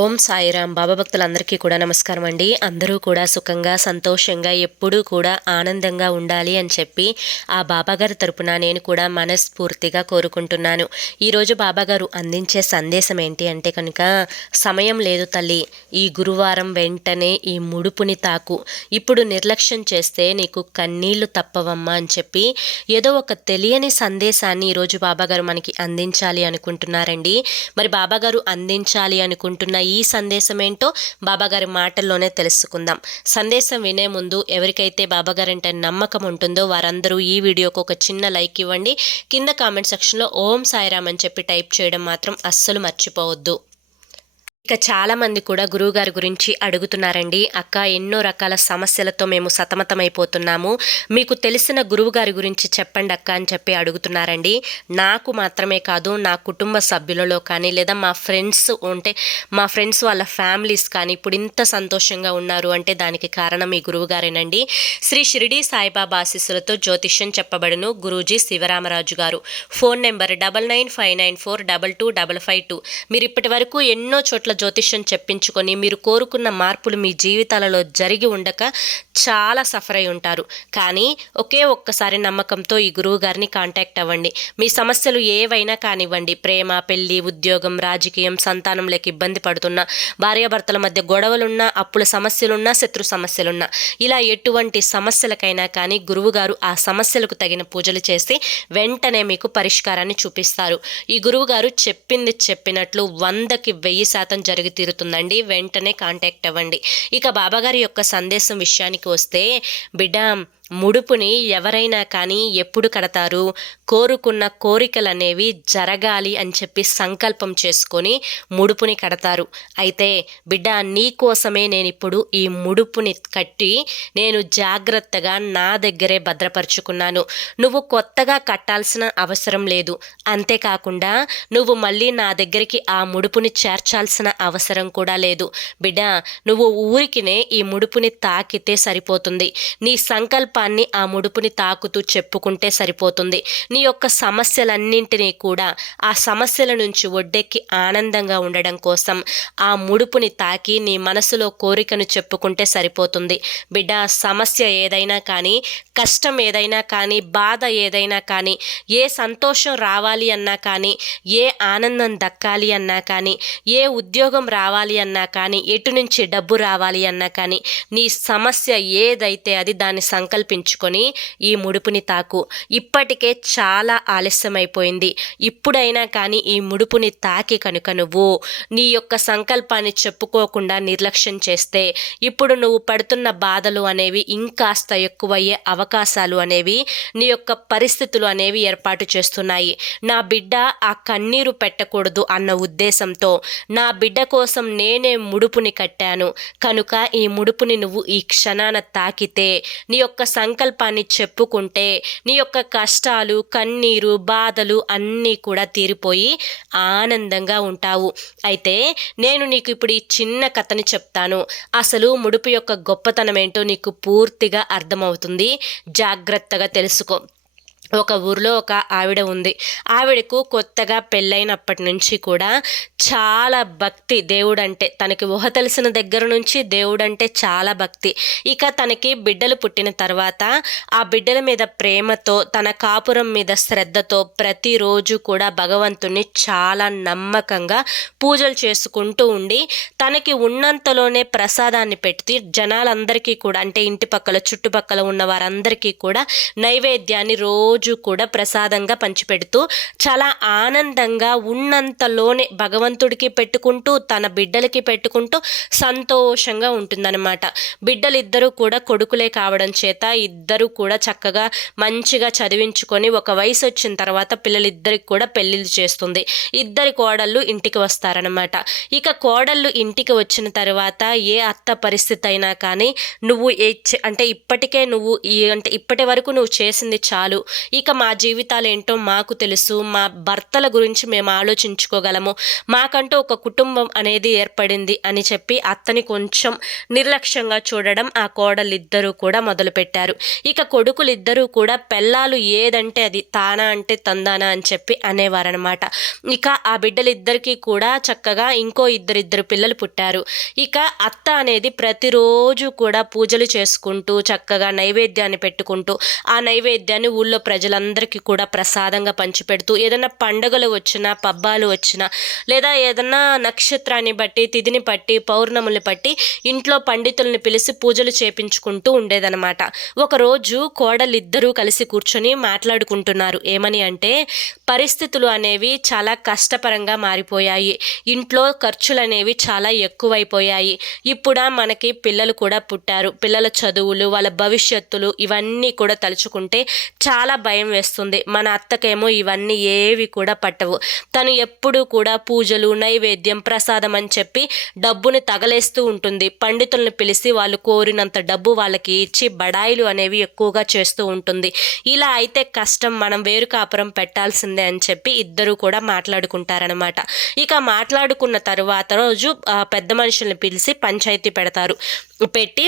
ఓం సాయిరాం బాబా భక్తులందరికీ కూడా నమస్కారం అండి. అందరూ కూడా సుఖంగా సంతోషంగా ఎప్పుడూ కూడా ఆనందంగా ఉండాలి అని చెప్పి ఆ బాబాగారి తరపున నేను కూడా మనస్ఫూర్తిగా కోరుకుంటున్నాను. ఈరోజు బాబాగారు అందించే సందేశం ఏంటి అంటే కనుక సమయం లేదు తల్లి ఈ గురువారం వెంటనే ఈ ముడుపుని తాకు. ఇప్పుడు నిర్లక్ష్యం చేస్తే నీకు కన్నీళ్ళు తప్పవమ్మా అని చెప్పి ఏదో ఒక తెలియని సందేశాన్ని ఈరోజు బాబాగారు మనకి అందించాలి అనుకుంటున్నారండి. మరి బాబాగారు అందించాలి అనుకుంటున్న ఈ సందేశం ఏంటో బాబాగారి మాటల్లోనే తెలుసుకుందాం. సందేశం వినే ముందు ఎవరికైతే బాబాగారంటే నమ్మకం ఉంటుందో వారందరూ ఈ వీడియోకు ఒక చిన్న లైక్ ఇవ్వండి. కింద కామెంట్ సెక్షన్లో ఓం సాయిరామ్ అని చెప్పి టైప్ చేయడం మాత్రం అస్సలు మర్చిపోవద్దు. ఇక చాలామంది కూడా గురువుగారి గురించి అడుగుతున్నారండి. అక్క ఎన్నో రకాల సమస్యలతో మేము సతమతమైపోతున్నాము. మీకు తెలిసిన గురువుగారి గురించి చెప్పండి అక్క అని చెప్పి అడుగుతున్నారండి. నాకు మాత్రమే కాదు నా కుటుంబ సభ్యులలో కానీ లేదా మా ఫ్రెండ్స్ ఉంటే మా ఫ్రెండ్స్ వాళ్ళ ఫ్యామిలీస్ కానీ ఇప్పుడు ఇంత సంతోషంగా ఉన్నారు అంటే దానికి కారణం ఈ గురువుగారేనండి. శ్రీ షిరిడి సాయిబాబా ఆశీస్సులతో జ్యోతిష్యం చెప్పబడును Guruji Sivaramaraju garu. Phone number double nine five nine four double two double five two. మీరు ఇప్పటి వరకు ఎన్నో చోట్ల జ్యోతిష్యం చెప్పించుకొని మీరు కోరుకున్న మార్పులు మీ జీవితాలలో జరిగి ఉండక చాలా సఫర్ అయి ఉంటారు. కానీ ఒకే ఒక్కసారి నమ్మకంతో ఈ గురువు గారిని కాంటాక్ట్ అవ్వండి. మీ సమస్యలు ఏవైనా కానివ్వండి. ప్రేమ పెళ్ళి ఉద్యోగం రాజకీయం సంతానం లేక ఇబ్బంది పడుతున్నా భార్యాభర్తల మధ్య గొడవలున్నా అప్పుల సమస్యలున్నా శత్రు సమస్యలున్నా ఇలా ఎటువంటి సమస్యలకైనా కానీ గురువుగారు ఆ సమస్యలకు తగిన పూజలు చేసి వెంటనే మీకు పరిష్కారాన్ని చూపిస్తారు. ఈ గురువుగారు చెప్పింది చెప్పినట్లు వందకి వెయ్యి శాతం జరిగి తీరుతుందండి. వెంటనే కాంటాక్ట్ అవ్వండి. ఇక బాబాగారి యొక్క సందేశం విషయానికి వస్తే బిడ్డ ముడుపుని ఎవరైనా కానీ ఎప్పుడు కడతారు? కోరుకున్న కోరికలు అనేవి జరగాలి అని చెప్పి సంకల్పం చేసుకొని ముడుపుని కడతారు. అయితే బిడ్డ నీ కోసమే నేను ఇప్పుడు ఈ ముడుపుని కట్టి నేను జాగ్రత్తగా నా దగ్గరే భద్రపరుచుకున్నాను. నువ్వు కొత్తగా కట్టాల్సిన అవసరం లేదు. అంతేకాకుండా నువ్వు మళ్ళీ నా దగ్గరికి ఆ ముడుపుని చేర్చాల్సిన అవసరం కూడా లేదు. బిడ్డ నువ్వు ఊరికినే ఈ ముడుపుని తాకితే సరిపోతుంది. నీ సంకల్ప రూపాన్ని ఆ ముడుపుని తాకుతూ చెప్పుకుంటే సరిపోతుంది. నీ యొక్క సమస్యలన్నింటినీ కూడా ఆ సమస్యల నుంచి ఒడ్డెక్కి ఆనందంగా ఉండడం కోసం ఆ ముడుపుని తాకి నీ మనసులో కోరికను చెప్పుకుంటే సరిపోతుంది. బిడ్డ సమస్య ఏదైనా కానీ కష్టం ఏదైనా కానీ బాధ ఏదైనా కానీ ఏ సంతోషం రావాలి అన్నా కానీ ఏ ఆనందం దక్కాలి అన్నా కానీ ఏ ఉద్యోగం రావాలి అన్నా కానీ ఎటు నుంచి డబ్బు రావాలి అన్నా కానీ నీ సమస్య ఏదైతే అది దాని సంకల్పం సంకల్పించుకొని ఈ ముడుపుని తాకు. ఇప్పటికే చాలా ఆలస్యమైపోయింది. ఇప్పుడైనా కానీ ఈ ముడుపుని తాకి కనుక నువ్వు నీ యొక్క సంకల్పాన్ని చెప్పుకోకుండా నిర్లక్ష్యం చేస్తే ఇప్పుడు నువ్వు పడుతున్న బాధలు అనేవి ఇంకాస్త ఎక్కువయ్యే అవకాశాలు అనేవి నీ యొక్క పరిస్థితులు అనేవి ఏర్పాటు చేస్తున్నాయి. నా బిడ్డ ఆ కన్నీరు పెట్టకూడదు అన్న ఉద్దేశంతో నా బిడ్డ కోసం నేనే ముడుపుని కట్టాను. కనుక ఈ ముడుపుని నువ్వు ఈ క్షణాన తాకితే నీ యొక్క సంకల్పాన్ని చెప్పుకుంటే నీ యొక్క కష్టాలు కన్నీరు బాధలు అన్నీ కూడా తీరిపోయి ఆనందంగా ఉంటావు. అయితే నేను నీకు ఇప్పుడు ఈ చిన్న కథని చెప్తాను. అసలు ముడుపు యొక్క గొప్పతనం ఏంటో నీకు పూర్తిగా అర్థమవుతుంది. జాగ్రత్తగా తెలుసుకో. ఒక ఊరిలో ఒక ఆవిడ ఉంది. ఆవిడకు కొత్తగా పెళ్ళైనప్పటి నుంచి కూడా చాలా భక్తి దేవుడంటే తనకి ఊహ తెలిసిన దగ్గర నుంచి దేవుడంటే చాలా భక్తి. ఇక తనకి బిడ్డలు పుట్టిన తర్వాత ఆ బిడ్డల మీద ప్రేమతో తన కాపురం మీద శ్రద్ధతో ప్రతిరోజు కూడా భగవంతుణ్ణి చాలా నమ్మకంగా పూజలు చేసుకుంటూ ఉండి తనకి ఉన్నంతలోనే ప్రసాదాన్ని పెట్టి జనాలందరికీ కూడా అంటే ఇంటి పక్కల చుట్టుపక్కల ఉన్న వారందరికీ కూడా నైవేద్యాన్ని రోజు రోజు కూడా ప్రసాదంగా పంచిపెడుతూ చాలా ఆనందంగా ఉన్నంతలోనే భగవంతుడికి పెట్టుకుంటూ తన బిడ్డలకి పెట్టుకుంటూ సంతోషంగా ఉంటుందన్నమాట. బిడ్డలిద్దరూ కూడా కొడుకులే కావడం చేత ఇద్దరు కూడా చక్కగా మంచిగా చదివించుకొని ఒక వయసు వచ్చిన తర్వాత పిల్లలిద్దరికి కూడా పెళ్ళిళ్ళు చేస్తుంది. ఇద్దరి కోడళ్ళు ఇంటికి వస్తారనమాట ఇక కోడళ్ళు ఇంటికి వచ్చిన తర్వాత ఏ అత్త పరిస్థితి అయినా కానీ నువ్వు ఏ అంటే ఇప్పటికే నువ్వు ఈ అంటే ఇప్పటి వరకు నువ్వు చేసింది చాలు. ఇక మా జీవితాలు ఏంటో మాకు తెలుసు. మా భర్తల గురించి మేము ఆలోచించుకోగలము. మాకంటూ ఒక కుటుంబం అనేది ఏర్పడింది అని చెప్పి అత్తని కొంచెం నిర్లక్ష్యంగా చూడడం ఆ కోడలిద్దరూ కూడా మొదలుపెట్టారు. ఇక కొడుకులిద్దరూ కూడా పెళ్ళాలు ఏదంటే అది తానా అంటే తందానా అని చెప్పి అనేవారనమాట ఇక ఆ బిడ్డలిద్దరికీ కూడా చక్కగా ఇంకో ఇద్దరిద్దరు పిల్లలు పుట్టారు. ఇక అత్త అనేది ప్రతిరోజు కూడా పూజలు చేసుకుంటూ చక్కగా నైవేద్యాన్ని పెట్టుకుంటూ ఆ నైవేద్యాన్ని ఊళ్ళో ప్రజలందరికీ కూడా ప్రసాదంగా పంచిపెడుతూ ఏదైనా పండుగలు వచ్చినా పబ్బాలు వచ్చినా లేదా ఏదన్నా నక్షత్రాన్ని బట్టి తిథిని బట్టి పౌర్ణములు బట్టి ఇంట్లో పండితుల్ని పిలిచి పూజలు చేపించుకుంటూ ఉండేదనమాట ఒకరోజు కోడలిద్దరూ కలిసి కూర్చొని మాట్లాడుకుంటున్నారు. ఏమని అంటే పరిస్థితులు అనేవి చాలా కష్టపరంగా మారిపోయాయి. ఇంట్లో ఖర్చులు అనేవి చాలా ఎక్కువైపోయాయి. ఇప్పుడు మనకి పిల్లలు కూడా పుట్టారు. పిల్లల చదువులు వాళ్ళ భవిష్యత్తులు ఇవన్నీ కూడా తలుచుకుంటే చాలా భయం వేస్తుంది. మన అత్తకేమో ఇవన్నీ ఏవి కూడా పట్టవు. తను ఎప్పుడూ కూడా పూజలు నైవేద్యం ప్రసాదం అని చెప్పి డబ్బుని తగలేస్తూ ఉంటుంది. పండితులను పిలిచి వాళ్ళు కోరినంత డబ్బు వాళ్ళకి ఇచ్చి బడాయిలు అనేవి ఎక్కువగా చేస్తూ ఉంటుంది. ఇలా అయితే కష్టం మనం వేరు కాపురం పెట్టాల్సిందే అని చెప్పి ఇద్దరు కూడా మాట్లాడుకుంటారనమాట ఇక మాట్లాడుకున్న తర్వాత రోజు పెద్ద మనుషుల్ని పిలిచి పంచాయతీ పెడతారు. పెట్టి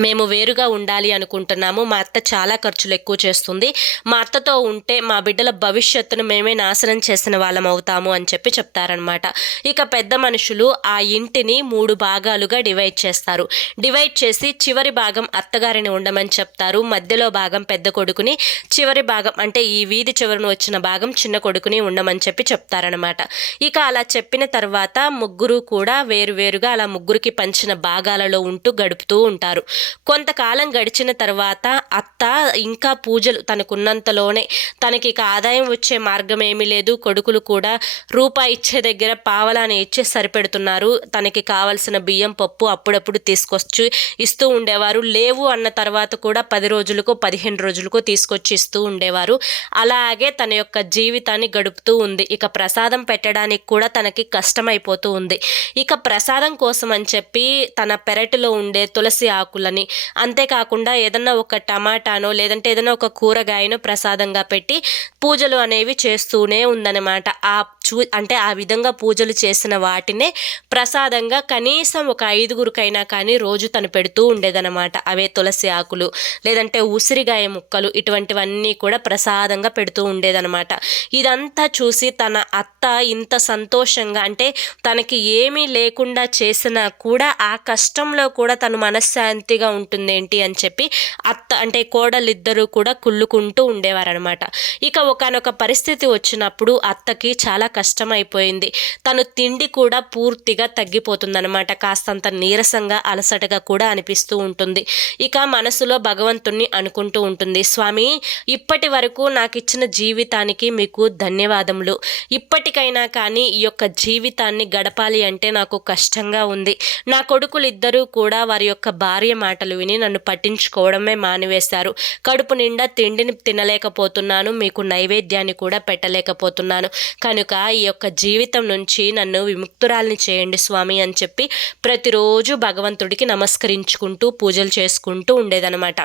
మేము వేరుగా ఉండాలి అనుకుంటున్నాము. మా అత్త చాలా ఖర్చులు ఎక్కువ చేస్తుంది. మా అత్తతో ఉంటే మా బిడ్డల భవిష్యత్తును మేమే నాశనం చేసిన వాళ్ళం అవుతాము అని చెప్పి చెప్తారనమాట ఇక పెద్ద మనుషులు ఆ ఇంటిని మూడు భాగాలుగా డివైడ్ చేస్తారు. డివైడ్ చేసి చివరి భాగం అత్తగారిని ఉండమని చెప్తారు. మధ్యలో భాగం పెద్ద కొడుకుని చివరి భాగం అంటే ఈ వీధి చివరిని వచ్చిన భాగం చిన్న కొడుకుని ఉండమని చెప్పి చెప్తారనమాట ఇక అలా చెప్పిన తర్వాత ముగ్గురు కూడా వేరువేరుగా అలా ముగ్గురికి పంచిన భాగాలలో ఉంటూ గడుపుతూ ఉంటారు. కొంతకాలం గడిచిన తర్వాత అత్త ఇంకా పూజలు తనకున్నంతలోనే తనకి ఇక ఆదాయం వచ్చే మార్గం ఏమీ లేదు. కొడుకులు కూడా రూపాయి ఇచ్చే దగ్గర పావలాని ఇచ్చి సరిపెడుతున్నారు. తనకి కావలసిన బియ్యం పప్పు అప్పుడప్పుడు తీసుకొచ్చి ఇస్తూ ఉండేవారు. లేవు అన్న తర్వాత కూడా పది రోజులకు పదిహేను రోజులకు తీసుకొచ్చి ఇస్తూ ఉండేవారు. అలాగే తన యొక్క జీవితాన్ని గడుపుతూ ఉంది. ఇక ప్రసాదం పెట్టడానికి కూడా తనకి కష్టమైపోతూ ఉంది. ఇక ప్రసాదం కోసం అని చెప్పి తన పెరటిలో ఉండే తులసి ఆకులని అని అంతేకాకుండా ఏదన్నా ఒక టమాటానో లేదంటే ఏదైనా ఒక కూరగాయను ప్రసాదంగా పెట్టి పూజలు అనేవి చేస్తూనే ఉందన్నమాట. ఆ చూ అంటే ఆ విధంగా పూజలు చేసిన వాటినే ప్రసాదంగా కనీసం ఒక ఐదుగురికైనా కానీ రోజు తను పెడుతూ ఉండేదన్నమాట. అవే తులసి ఆకులు లేదంటే ఉసిరిగాయ ముక్కలు ఇటువంటివన్నీ కూడా ప్రసాదంగా పెడుతూ ఉండేదన్నమాట. ఇదంతా చూసి తన అత్త ఇంత సంతోషంగా అంటే తనకి ఏమీ లేకుండా చేసినా కూడా ఆ కష్టంలో కూడా తను మనశ్శాంతిగా ఉంటుంది ఉంటుందేంటి అని చెప్పి అత్త అంటే కోడలిద్దరూ కూడా కుళ్ళుకుంటూ ఉండేవారనమాట ఇక ఒకనొక పరిస్థితి వచ్చినప్పుడు అత్తకి చాలా కష్టమైపోయింది. తను తిండి కూడా పూర్తిగా తగ్గిపోతుందనమాట కాస్తంత నీరసంగా అలసటగా కూడా అనిపిస్తూ ఉంటుంది. ఇక మనసులో భగవంతుణ్ణి అనుకుంటూ ఉంటుంది. స్వామి ఇప్పటి వరకు నాకు ఇచ్చిన జీవితానికి మీకు ధన్యవాదములు. ఇప్పటికైనా కానీ ఈ యొక్క జీవితాన్ని గడపాలి అంటే నాకు కష్టంగా ఉంది. నా కొడుకులు ఇద్దరూ కూడా వారి యొక్క భార్య మాటలు విని నన్ను పట్టించుకోవడమే మానివేశారు. కడుపు నిండా తిండిని తినలేకపోతున్నాను మీకు నైవేద్యాన్ని కూడా పెట్టలేకపోతున్నాను. కనుక ఈ యొక్క జీవితం నుంచి నన్ను విముక్తురాల్ని చేయండి స్వామి అని చెప్పి ప్రతిరోజు భగవంతుడికి నమస్కరించుకుంటూ పూజలు చేసుకుంటూ ఉండేదనమాట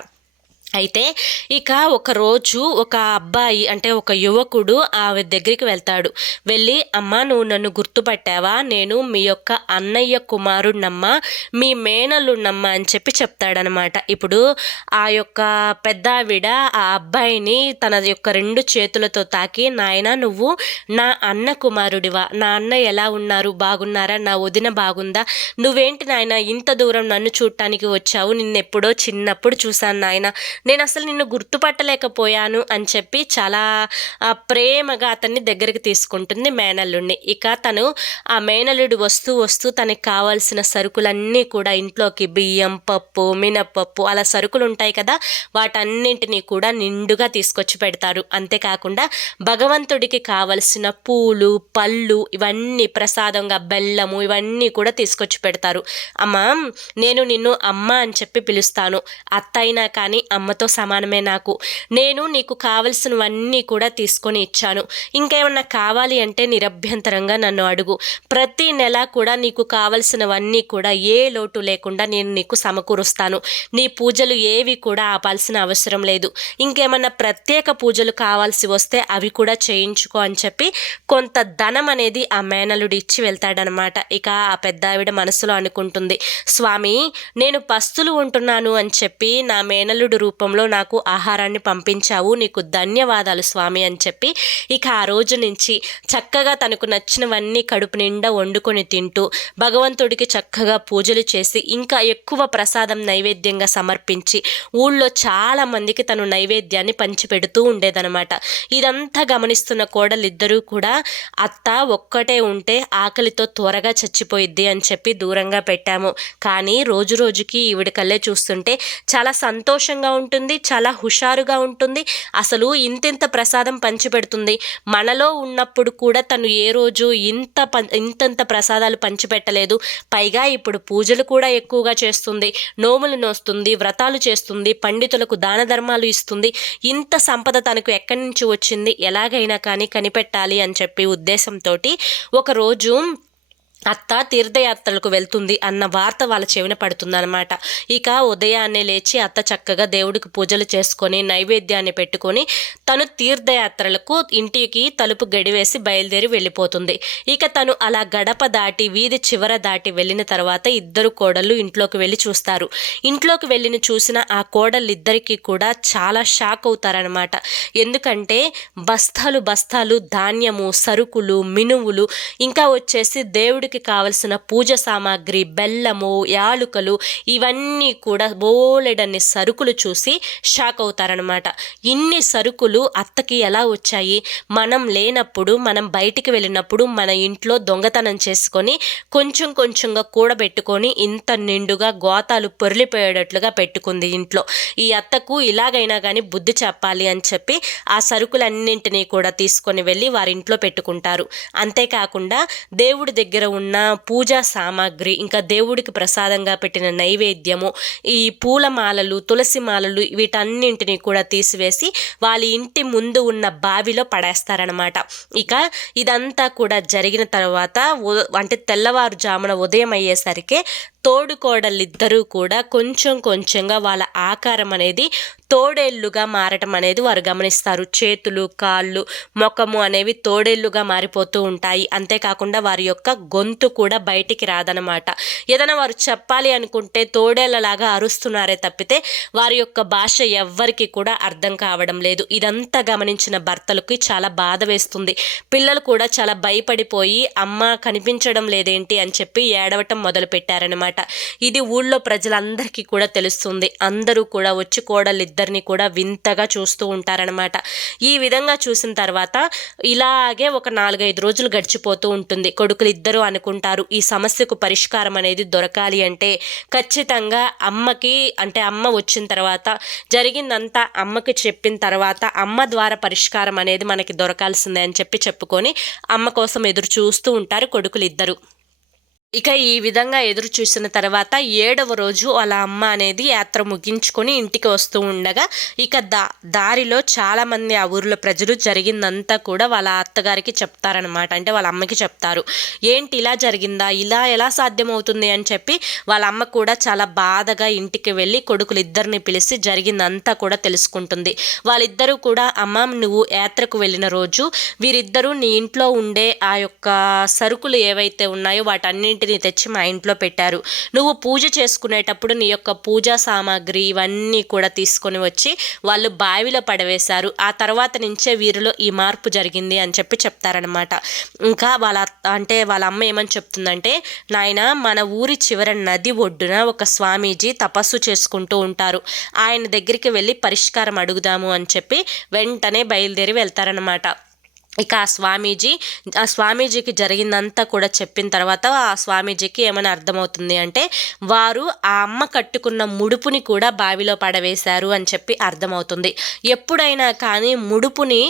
అయితే ఇక ఒకరోజు ఒక అబ్బాయి అంటే ఒక యువకుడు ఆవిడ దగ్గరికి వెళ్తాడు. వెళ్ళి అమ్మ నువ్వు నన్ను గుర్తుపట్టావా? నేను మీ యొక్క అన్నయ్య కుమారుడినమ్మ మీ మేనల్లున్నమ్మ అని చెప్పి చెప్తాడనమాట. ఇప్పుడు ఆ యొక్క పెద్ద ఆవిడ ఆ అబ్బాయిని తన యొక్క రెండు చేతులతో తాకి నాయన నువ్వు నా అన్న కుమారుడివా? నా అన్న ఎలా ఉన్నారు? బాగున్నారా? నా వదిన బాగుందా? నువ్వేంటి నాయన ఇంత దూరం నన్ను చూడటానికి వచ్చావు? నిన్నెప్పుడో చిన్నప్పుడు చూశాను నాయన. నేను అసలు నిన్ను గుర్తుపట్టలేకపోయాను అని చెప్పి చాలా ప్రేమగా అతన్ని దగ్గరికి తీసుకుంటుంది మేనల్లుడిని ఇక తను ఆ మేనల్లుడు వస్తూ వస్తూ తనకి కావాల్సిన సరుకులన్నీ కూడా ఇంట్లోకి బియ్యం పప్పు మినప్పప్పు అలా సరుకులు ఉంటాయి కదా వాటన్నింటినీ కూడా నిండుగా తీసుకొచ్చి పెడతారు. అంతేకాకుండా భగవంతుడికి కావలసిన పూలు పళ్ళు ఇవన్నీ ప్రసాదంగా బెల్లము ఇవన్నీ కూడా తీసుకొచ్చి పెడతారు. అమ్మ నేను నిన్ను అమ్మ అని చెప్పి పిలుస్తాను. అత్త అయినా కానీ అమ్మ అమ్మతో సమానమే నాకు. నేను నీకు కావలసినవన్నీ కూడా తీసుకొని ఇచ్చాను. ఇంకేమన్నా కావాలి అంటే నిరభ్యంతరంగా నన్ను అడుగు. ప్రతి నెల కూడా నీకు కావలసినవన్నీ కూడా ఏ లోటు లేకుండా నేను నీకు సమకూరుస్తాను. నీ పూజలు ఏవి కూడా ఆపాల్సిన అవసరం లేదు. ఇంకేమన్నా ప్రత్యేక పూజలు కావాల్సి వస్తే అవి కూడా చేయించుకో అని చెప్పి కొంత ధనం అనేది ఆ మేనలుడు ఇచ్చి వెళ్తాడనమాట. ఇక ఆ పెద్ద ఆవిడ మనసులో అనుకుంటుంది. స్వామి నేను పస్తులు ఉంటున్నాను అని చెప్పి నా మేనలుడు రూప రూపంలో నాకు ఆహారాన్ని పంపించావు నీకు ధన్యవాదాలు స్వామి అని చెప్పి ఇక ఆ రోజు నుంచి చక్కగా తనకు నచ్చినవన్నీ కడుపు నిండా వండుకొని తింటూ భగవంతుడికి చక్కగా పూజలు చేసి ఇంకా ఎక్కువ ప్రసాదం నైవేద్యంగా సమర్పించి ఊళ్ళో చాలా మందికి తను నైవేద్యాన్ని పంచిపెడుతూ ఉండేదనమాట ఇదంతా గమనిస్తున్న కోడలిద్దరూ కూడా అత్త ఒక్కటే ఉంటే ఆకలితో త్వరగా చచ్చిపోయిద్ది అని చెప్పి దూరంగా పెట్టాము. కానీ రోజు రోజుకి ఈవిడ కళ్ళే చూస్తుంటే చాలా సంతోషంగా ఉంటుంది ఉంటుంది చాలా హుషారుగా ఉంటుంది అసలు ఇంతింత ప్రసాదం పంచిపెడుతుంది. మనలో ఉన్నప్పుడు కూడా తను ఏ రోజు ఇంత ఇంతంత ప్రసాదాలు పంచిపెట్టలేదు. పైగా ఇప్పుడు పూజలు కూడా ఎక్కువగా చేస్తుంది నోములు నోస్తుంది వ్రతాలు చేస్తుంది పండితులకు దాన ధర్మాలు ఇస్తుంది. ఇంత సంపద తనకు ఎక్కడి నుంచి వచ్చింది ఎలాగైనా కానీ కనిపెట్టాలి అని చెప్పి ఉద్దేశంతో ఒకరోజు అత్త తీర్థయాత్రలకు వెళ్తుంది అన్న వార్త వాళ్ళ చెవిన పడుతుందన్నమాట. ఇక ఉదయాన్నే లేచి అత్త చక్కగా దేవుడికి పూజలు చేసుకొని నైవేద్యాన్ని పెట్టుకొని తను తీర్థయాత్రలకు ఇంటికి తలుపు గడివేసి బయలుదేరి వెళ్ళిపోతుంది. ఇక తను అలా గడప దాటి వీధి చివర దాటి వెళ్ళిన తర్వాత ఇద్దరు కోడళ్ళు ఇంట్లోకి వెళ్ళి చూస్తారు. ఇంట్లోకి వెళ్ళిన చూసిన ఆ కోడళ్ళిద్దరికీ కూడా చాలా షాక్ అవుతారనమాట ఎందుకంటే బస్తాలు బస్తాలు ధాన్యము సరుకులు మినువులు ఇంకా వచ్చేసి దేవుడి దేవుడికి కావలసిన పూజ సామాగ్రి బెల్లము యాలుకలు ఇవన్నీ కూడా బోలెడన్ని సరుకులు చూసి షాక్ అవుతారనమాట ఇన్ని సరుకులు అత్తకి ఎలా వచ్చాయి? మనం లేనప్పుడు మనం బయటికి వెళ్ళినప్పుడు మన ఇంట్లో దొంగతనం చేసుకొని కొంచెం కొంచెంగా కూడబెట్టుకొని ఇంత నిండుగా గోతాలు పొరిలిపోయేటట్లుగా పెట్టుకుంది ఇంట్లో. ఈ అత్తకు ఇలాగైనా కానీ బుద్ధి చెప్పాలి అని చెప్పి ఆ సరుకులన్నింటినీ కూడా తీసుకొని వెళ్ళి వారి ఇంట్లో పెట్టుకుంటారు. అంతేకాకుండా దేవుడి దగ్గర ఉన్న పూజా సామాగ్రి ఇంకా దేవుడికి ప్రసాదంగా పెట్టిన నైవేద్యము ఈ పూలమాలలు తులసి మాలలు వీటన్నింటినీ కూడా తీసివేసి వాళ్ళ ఇంటి ముందు ఉన్న బావిలో పడేస్తారనమాట ఇక ఇదంతా కూడా జరిగిన తర్వాత అంటే తెల్లవారుజామున ఉదయం అయ్యేసరికి తోడుకోడలిద్దరూ కూడా కొంచెం కొంచెంగా వాళ్ళ ఆకారం అనేది తోడేళ్ళుగా మారటం అనేది వారు గమనిస్తారు. చేతులు కాళ్ళు ముఖము అనేవి తోడేళ్ళుగా మారిపోతూ ఉంటాయి. అంతేకాకుండా వారి యొక్క గొంతు కూడా బయటికి రాదనమాట ఏదైనా వారు చెప్పాలి అనుకుంటే తోడేళ్ళలాగా అరుస్తున్నారే తప్పితే వారి యొక్క భాష ఎవ్వరికి కూడా అర్థం కావడం లేదు. ఇదంతా గమనించిన భర్తలకి చాలా బాధ వేస్తుంది. పిల్లలు కూడా చాలా భయపడిపోయి అమ్మ కనిపించడం లేదేంటి? అని చెప్పి ఏడవటం మొదలు పెట్టారనమాట ఇది ఊళ్ళో ప్రజలందరికీ కూడా తెలుస్తుంది. అందరూ కూడా వచ్చి ఇద్దరిని కూడా వింతగా చూస్తూ ఉంటారనమాట ఈ విధంగా చూసిన తర్వాత ఇలాగే ఒక నాలుగైదు రోజులు గడిచిపోతూ ఉంటుంది. కొడుకులు ఇద్దరు అనుకుంటారు ఈ సమస్యకు పరిష్కారం అనేది దొరకాలి అంటే ఖచ్చితంగా అమ్మకి అంటే అమ్మ వచ్చిన తర్వాత జరిగిందంతా అమ్మకి చెప్పిన తర్వాత అమ్మ ద్వారా పరిష్కారం అనేది మనకి దొరకాల్సిందే అని చెప్పి చెప్పుకొని అమ్మ కోసం ఎదురు చూస్తూ ఉంటారు కొడుకులు ఇద్దరు ఇక ఈ విధంగా ఎదురు చూసిన తర్వాత ఏడవ రోజు వాళ్ళ అమ్మ అనేది యాత్ర ముగించుకొని ఇంటికి వస్తూ ఉండగా ఇక దా దారిలో చాలామంది ఆ ఊర్లో ప్రజలు జరిగిందంతా కూడా వాళ్ళ అత్తగారికి చెప్తారనమాట అంటే వాళ్ళ అమ్మకి చెప్తారు. ఏంటి ఇలా జరిగిందా? ఇలా ఎలా సాధ్యమవుతుంది? అని చెప్పి వాళ్ళ అమ్మ కూడా చాలా బాధగా ఇంటికి వెళ్ళి కొడుకులు ఇద్దరిని పిలిచి జరిగిందంతా కూడా తెలుసుకుంటుంది. వాళ్ళిద్దరూ కూడా అమ్మ నువ్వు యాత్రకు వెళ్ళిన రోజు వీరిద్దరూ నీ ఇంట్లో ఉండే ఆ యొక్క సరుకులు ఏవైతే ఉన్నాయో వాటన్నింటి అన్నింటినీ తెచ్చి మా ఇంట్లో పెట్టారు. నువ్వు పూజ చేసుకునేటప్పుడు నీ యొక్క పూజా సామాగ్రి ఇవన్నీ కూడా తీసుకొని వచ్చి వాళ్ళు బావిలో పడవేశారు. ఆ తర్వాత నుంచే వీరిలో ఈ మార్పు జరిగింది అని చెప్పి చెప్తారనమాట ఇంకా వాళ్ళ అంటే వాళ్ళ అమ్మ ఏమని చెప్తుందంటే నాయన మన ఊరి చివర నది ఒడ్డున ఒక స్వామీజీ తపస్సు చేసుకుంటూ ఉంటారు. ఆయన దగ్గరికి వెళ్ళి పరిష్కారం అడుగుదాము అని చెప్పి వెంటనే బయలుదేరి వెళ్తారనమాట ఇక ఆ స్వామీజీ ఆ స్వామీజీకి జరిగిందంతా కూడా చెప్పిన తర్వాత ఆ స్వామీజీకి ఏమైనా అర్థమవుతుంది అంటే వారు ఆ అమ్మ కట్టుకున్న ముడుపుని కూడా బావిలో పడవేశారు అని చెప్పి అర్థమవుతుంది. ఎప్పుడైనా కానీ ముడుపుని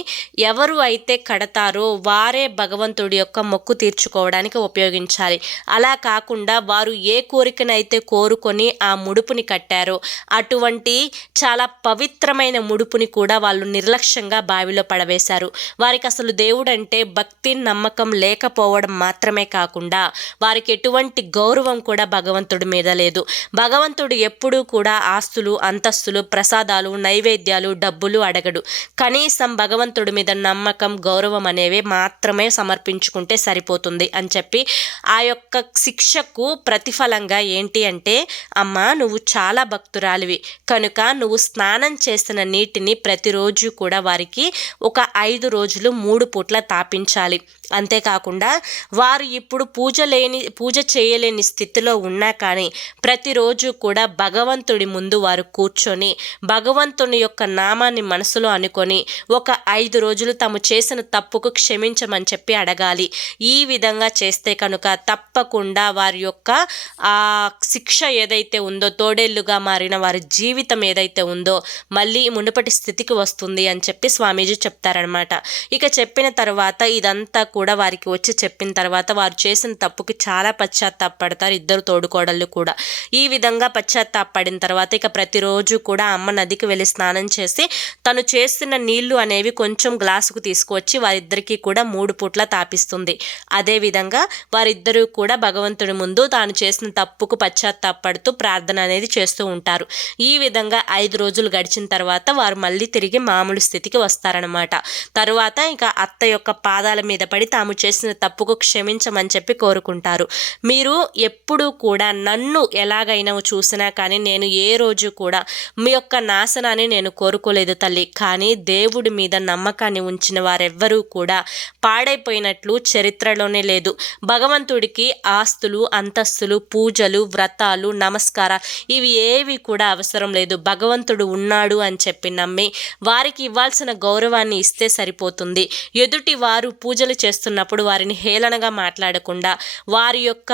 ఎవరు అయితే కడతారో వారే భగవంతుడి యొక్క మొక్కు తీర్చుకోవడానికి ఉపయోగించాలి. అలా కాకుండా వారు ఏ కోరికనైతే కోరుకొని ఆ ముడుపుని కట్టారో అటువంటి చాలా పవిత్రమైన ముడుపుని కూడా వాళ్ళు నిర్లక్ష్యంగా బావిలో పడవేశారు. వారికి అసలు దేవుడంటే భక్తి నమ్మకం లేకపోవడం మాత్రమే కాకుండా వారికి ఎటువంటి గౌరవం కూడా భగవంతుడి మీద లేదు. భగవంతుడు ఎప్పుడూ కూడా ఆస్తులు అంతస్తులు ప్రసాదాలు నైవేద్యాలు డబ్బులు అడగడు. కనీసం భగవంతుడి మీద నమ్మకం గౌరవం అనేవి మాత్రమే సమర్పించుకుంటే సరిపోతుంది అని చెప్పి ఆ యొక్క శిక్షకు ప్రతిఫలంగా ఏంటి అంటే అమ్మ నువ్వు చాలా భక్తురాలివి. కనుక నువ్వు స్నానం చేసిన నీటిని ప్రతిరోజు కూడా వారికి ఒక ఐదు రోజులు మూడు పూట్ల తాపించాలి. అంతేకాకుండా వారు ఇప్పుడు పూజ లేని పూజ చేయలేని స్థితిలో ఉన్నా కానీ ప్రతిరోజు కూడా భగవంతుడి ముందు వారు కూర్చొని భగవంతుని యొక్క నామాన్ని మనసులో అనుకొని ఒక ఐదు రోజులు తాము చేసిన తప్పుకు క్షమించమని చెప్పి అడగాలి. ఈ విధంగా చేస్తే కనుక తప్పకుండా వారి యొక్క ఆ శిక్ష ఏదైతే ఉందో తోడేళ్ళుగా మారిన వారి జీవితం ఏదైతే ఉందో మళ్ళీ మునుపటి స్థితికి వస్తుంది అని చెప్పి స్వామీజీ చెప్తారనమాట ఇక చెప్పిన తర్వాత ఇదంతా కూడా వారికి వచ్చి చెప్పిన తర్వాత వారు చేసిన తప్పుకి చాలా పశ్చాత్తాపడతారు ఇద్దరు తోడుకోడళ్ళు కూడా. ఈ విధంగా పశ్చాత్తాపడిన తర్వాత ఇక ప్రతిరోజు కూడా అమ్మ నదికి వెళ్ళి స్నానం చేసి తను చేస్తున్న నీళ్ళు అనేవి కొంచెం గ్లాసుకు తీసుకువచ్చి వారిద్దరికీ కూడా మూడు పూట్ల తాపిస్తుంది. అదేవిధంగా వారిద్దరూ కూడా భగవంతుడి ముందు తాను చేసిన తప్పుకు పశ్చాత్తాపడుతూ ప్రార్థన అనేది చేస్తూ ఉంటారు. ఈ విధంగా ఐదు రోజులు గడిచిన తర్వాత వారు మళ్ళీ తిరిగి మామూలు స్థితికి వస్తారనమాట తరువాత ఇక అత్త యొక్క పాదాల మీద పడి తాము చేసిన తప్పుకు క్షమించమని చెప్పి కోరుకుంటారు. మీరు ఎప్పుడూ కూడా నన్ను ఎలాగైనా చూసినా కానీ నేను ఏ రోజు కూడా మీ యొక్క నాశనాన్ని నేను కోరుకోలేదు తల్లి. కానీ దేవుడి మీద నమ్మకాన్ని ఉంచిన వారెవ్వరూ కూడా పాడైపోయినట్లు చరిత్రలోనే లేదు. భగవంతుడికి ఆస్తులు అంతస్తులు పూజలు వ్రతాలు నమస్కార ఇవి ఏవి కూడా అవసరం లేదు. భగవంతుడు ఉన్నాడు అని చెప్పి నమ్మి వారికి ఇవ్వాల్సిన గౌరవాన్ని ఇస్తే సరిపోతుంది. ఎదుటి వారు పూజలు చేస్తున్నప్పుడు వారిని హేళనగా మాట్లాడకుండా వారి యొక్క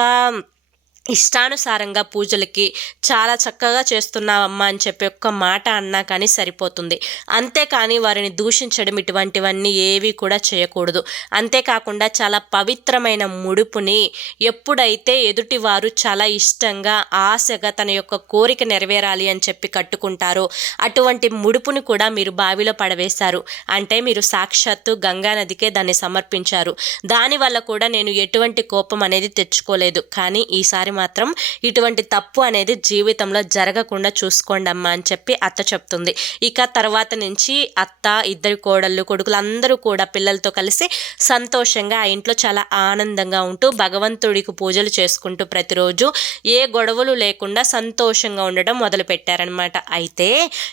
ఇష్టానుసారంగా పూజలకి చాలా చక్కగా చేస్తున్నావమ్మా అని చెప్పి ఒక్క మాట అన్నా కానీ సరిపోతుంది. అంతేకాని వారిని దూషించడం ఇటువంటివన్నీ ఏవి కూడా చేయకూడదు. అంతేకాకుండా చాలా పవిత్రమైన ముడుపుని ఎప్పుడైతే ఎదుటివారు చాలా ఇష్టంగా ఆశగా తన యొక్క కోరిక నెరవేరాలి అని చెప్పి కట్టుకుంటారో అటువంటి ముడుపుని కూడా మీరు బావిలో పడవేశారు. అంటే మీరు సాక్షాత్తు గంగా నదికే దాన్ని సమర్పించారు. దానివల్ల కూడా నేను ఎటువంటి కోపం అనేది తెచ్చుకోలేదు. కానీ ఈసారి మాత్రం ఇటువంటి తప్పు అనేది జీవితంలో జరగకుండా చూసుకోండి అమ్మా అని చెప్పి అత్త చెప్తుంది. ఇక తర్వాత నుంచి అత్త ఇద్దరు కోడళ్ళు కొడుకులు అందరూ కూడా పిల్లలతో కలిసి సంతోషంగా ఆ ఇంట్లో చాలా ఆనందంగా ఉంటూ భగవంతుడికి పూజలు చేసుకుంటూ ప్రతిరోజు ఏ గొడవలు లేకుండా సంతోషంగా ఉండడం మొదలుపెట్టారనమాట అయితే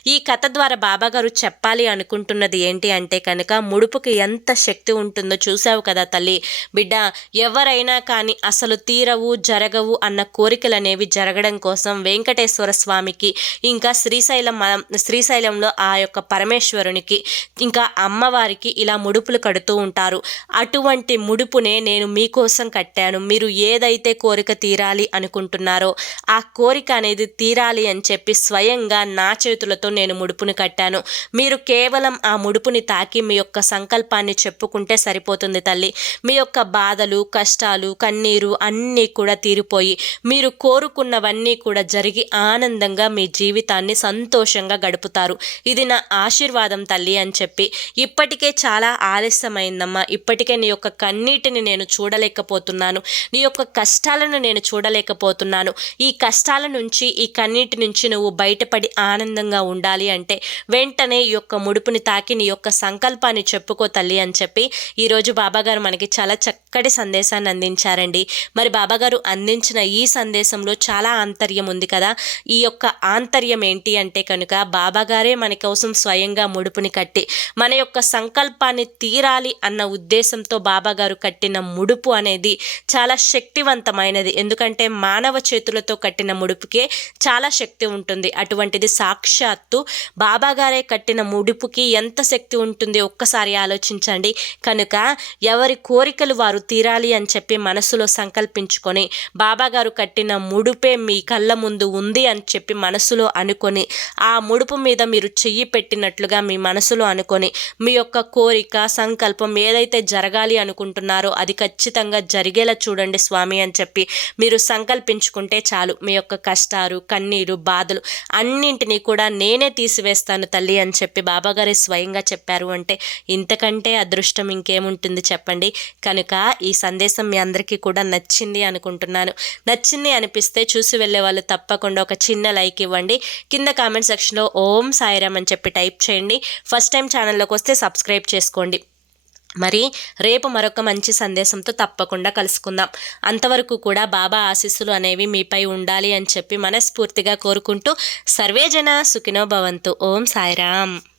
ఈ కథ ద్వారా బాబాగారు చెప్పాలి అనుకుంటున్నది ఏంటి అంటే కనుక ముడుపుకి ఎంత శక్తి ఉంటుందో చూసావు కదా తల్లి. బిడ్డ ఎవరైనా కానీ అసలు తీరవు జరగవు అన్న కోరికలు అనేవి జరగడం కోసం వెంకటేశ్వర స్వామికి ఇంకా శ్రీశైలం శ్రీశైలంలో ఆ యొక్క పరమేశ్వరునికి ఇంకా అమ్మవారికి ఇలా ముడుపులు కడుతూ ఉంటారు. అటువంటి ముడుపునే నేను మీకోసం కట్టాను. మీరు ఏదైతే కోరిక తీరాలి అనుకుంటున్నారో ఆ కోరిక అనేది తీరాలి అని చెప్పి స్వయంగా నా చేతులతో నేను ముడుపుని కట్టాను. మీరు కేవలం ఆ ముడుపుని తాకి మీ యొక్క సంకల్పాన్ని చెప్పుకుంటే సరిపోతుంది తల్లి. మీ యొక్క బాధలు కష్టాలు కన్నీరు అన్నీ కూడా తీరిపోయి మీరు కోరుకున్నవన్నీ కూడా జరిగి ఆనందంగా మీ జీవితాన్ని సంతోషంగా గడుపుతారు. ఇది నా ఆశీర్వాదం తల్లి అని చెప్పి. ఇప్పటికే చాలా ఆలస్యమైందమ్మా. ఇప్పటికే నీ యొక్క కన్నీటిని నేను చూడలేకపోతున్నాను. నీ యొక్క కష్టాలను నేను చూడలేకపోతున్నాను. ఈ కష్టాల నుంచి ఈ కన్నీటి నుంచి నువ్వు బయటపడి ఆనందంగా ఉండాలి అంటే వెంటనే ఈ యొక్క ముడుపుని తాకి నీ యొక్క సంకల్పాన్ని చెప్పుకో తల్లి అని చెప్పి. ఈరోజు బాబాగారు మనకి చాలా చక్క చక్కటి సందేశాన్ని అందించారండి. మరి బాబాగారు అందించిన ఈ ఈ సందేశంలో చాలా ఆంతర్యం ఉంది కదా. ఈ యొక్క ఆంతర్యం ఏంటి అంటే కనుక బాబాగారే మన కోసం స్వయంగా ముడుపుని కట్టి మన యొక్క సంకల్పాన్ని తీరాలి అన్న ఉద్దేశంతో బాబాగారు కట్టిన ముడుపు అనేది చాలా శక్తివంతమైనది. ఎందుకంటే మానవ చేతులతో కట్టిన ముడుపుకే చాలా శక్తి ఉంటుంది. అటువంటిది సాక్షాత్తు బాబాగారే కట్టిన ముడుపుకి ఎంత శక్తి ఉంటుంది ఒక్కసారి ఆలోచించండి. కనుక ఎవరి కోరికలు వారు తీరాలి అని చెప్పి మనసులో సంకల్పించుకొని బాబాగారు కట్టిన ముడుపే మీ కళ్ళ ముందు ఉంది అని చెప్పి మనసులో అనుకొని ఆ ముడుపు మీద మీరు చెయ్యి పెట్టినట్లుగా మీ మనసులో అనుకొని మీ యొక్క కోరిక సంకల్పం ఏదైతే జరగాలి అనుకుంటున్నారో అది ఖచ్చితంగా జరిగేలా చూడండి స్వామి అని చెప్పి మీరు సంకల్పించుకుంటే చాలు. మీ యొక్క కష్టాలు కన్నీరు బాధలు అన్నింటినీ కూడా నేనే తీసివేస్తాను తల్లి అని చెప్పి బాబాగారే స్వయంగా చెప్పారు అంటే ఇంతకంటే అదృష్టం ఇంకేముంటుంది చెప్పండి. కనుక ఈ సందేశం మీ అందరికీ కూడా నచ్చింది అనుకుంటున్నాను. నచ్చింది అనిపిస్తే చూసి వెళ్ళే వాళ్ళు తప్పకుండా ఒక చిన్న లైక్ ఇవ్వండి. కింద కామెంట్ సెక్షన్లో ఓం సాయిరామ్ అని చెప్పి టైప్ చేయండి. ఫస్ట్ టైం ఛానల్లోకి వస్తే సబ్స్క్రైబ్ చేసుకోండి. మరి రేపు మరొక మంచి సందేశంతో తప్పకుండా కలుసుకుందాం. అంతవరకు కూడా బాబా ఆశీస్సులు అనేవి మీపై ఉండాలి అని చెప్పి మనస్ఫూర్తిగా కోరుకుంటూ సర్వేజన సుఖినో భవంతు. ఓం సాయిరామ్.